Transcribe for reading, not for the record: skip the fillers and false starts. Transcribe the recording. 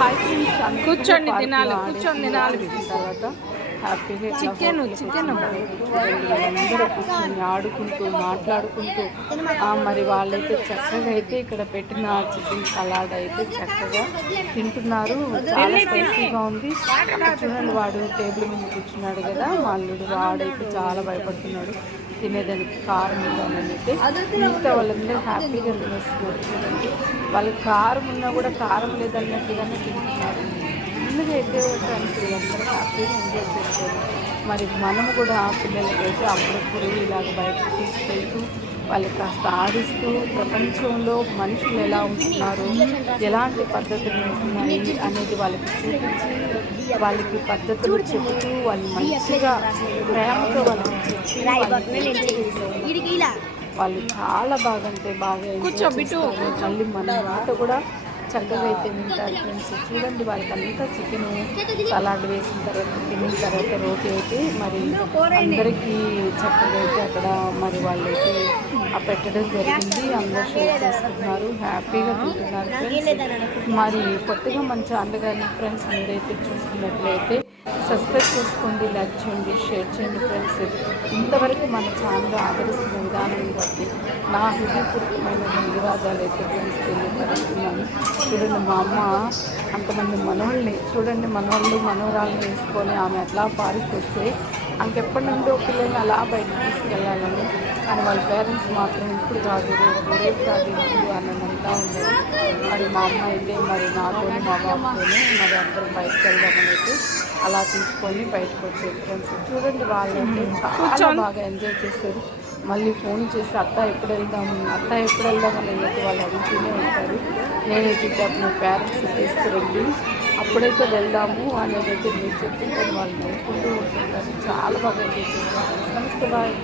Hi friends, కూర్చోండి తినాలి, కూర్చొని తినాలి. తర్వాత హ్యాపీగా చికెన్ అందరూ కూర్చొని ఆడుకుంటూ మాట్లాడుకుంటూ మరి వాళ్ళైతే చక్కగా అయితే ఇక్కడ పెట్టిన చికెన్ సలాడ్ అయితే చక్కగా తింటున్నారు. చాలా స్పైసీగా ఉంది. చూడండి, వాడు టేబుల్ మీద కూర్చున్నాడు కదా, మా అల్లుడు, వాడైతే చాలా భయపడుతున్నాడు తినేదానికి. కారం ఉందనైతే మిగతా వాళ్ళందరూ హ్యాపీగా తినేస్తున్నారు. చూడండి, వాళ్ళకి కారం ఉన్నా కూడా కారం లేదన్నట్టుగానే తింటున్నారు. ముందుగా అయితే ఫ్రెండ్స్ అందరూ హ్యాపీగా ఎంజాయ్ చేస్తారు. మరి మనము కూడా పిల్లలకైతే అప్పుడప్పుడు ఇలాగ బయటకు తీసుకెళ్తూ వాళ్ళకి కాస్త ఆడిస్తూ ప్రపంచంలో మనుషులు ఎలా ఉంటున్నారు, ఎలాంటి పద్ధతులు ఉంటున్నాయి అనేది వాళ్ళకి చూపించి వాళ్ళకి పద్ధతులు చెబుతూ వాళ్ళు మంచిగా ప్రేమతో వాళ్ళకి చెప్పి వాళ్ళు చాలా బాగా అంటే బాగా మళ్ళీ మన మాట కూడా చక్కగా అయితే తింటారు ఫ్రెండ్స్. చూడండి, వాళ్ళకి అంతా చికెన్ సలాడ్ వేసిన తర్వాత తిన్న తర్వాత రోటీ అయితే మరి అందరికీ చక్కగా అయితే అక్కడ మరి వాళ్ళైతే పెట్టడం జరిగింది. అందరూ షేర్ చేసుకుంటున్నారు, హ్యాపీగా తింటున్నారు ఫ్రెండ్స్. మరి కొత్తగా మన ఛానల్ కానీ ఫ్రెండ్స్ మీరైతే చూస్తున్నట్లయితే సబ్స్క్రైబ్ చేసుకోండి, లైక్ చేయండి, షేర్ చేయండి ఫ్రెండ్స్. ఇంతవరకు మన ఛానల్ ఆదరిస్తున్న విధానాన్ని బట్టి నా హృదయపూర్వకమైన ధన్యవాదాలు అయితే ఫ్రెండ్స్ తెలియపరుస్తున్నాను. చూడండి, మా అమ్మ అంతమంది మనవాళ్ళని చూడండి, మనవాళ్ళు మనవరాళ్ళని వేసుకొని ఆమె అట్లా పార్క్ వస్తే అంకెప్పటి నుండో పిల్లల్ని అలా బయటకు తీసుకెళ్ళాలని, కానీ వాళ్ళ పేరెంట్స్ మాత్రం ఇప్పుడు కాదు రేపు కాదు అని అంటూ ఉండేది. మరి మా అమ్మ అయితే మరి నాతో మా బాబుతోనే మరి అందరం బయటకు వెళ్దామని అయితే అలా తీసుకొని బయటకు వచ్చేది ఫ్రెండ్స్. చూడండి, వాళ్ళైతే చాలా బాగా ఎంజాయ్ చేస్తారు. మళ్ళీ ఫోన్ చేసి అత్త ఎప్పుడు వెళ్దామని అయితే వాళ్ళు అడుగుతూనే ఉంటారు. నేనైతే మీ పేరెంట్స్ తీసుకురండి అప్పుడైతే వెళ్దాము అనేది అయితే మీరు చెప్తుంటే వాళ్ళు నవ్వుకుంటూ ఉంటుంటారు. చాలా బాగా ఎంజాయ్ చేస్తారు. నమస్తే, బాయ్.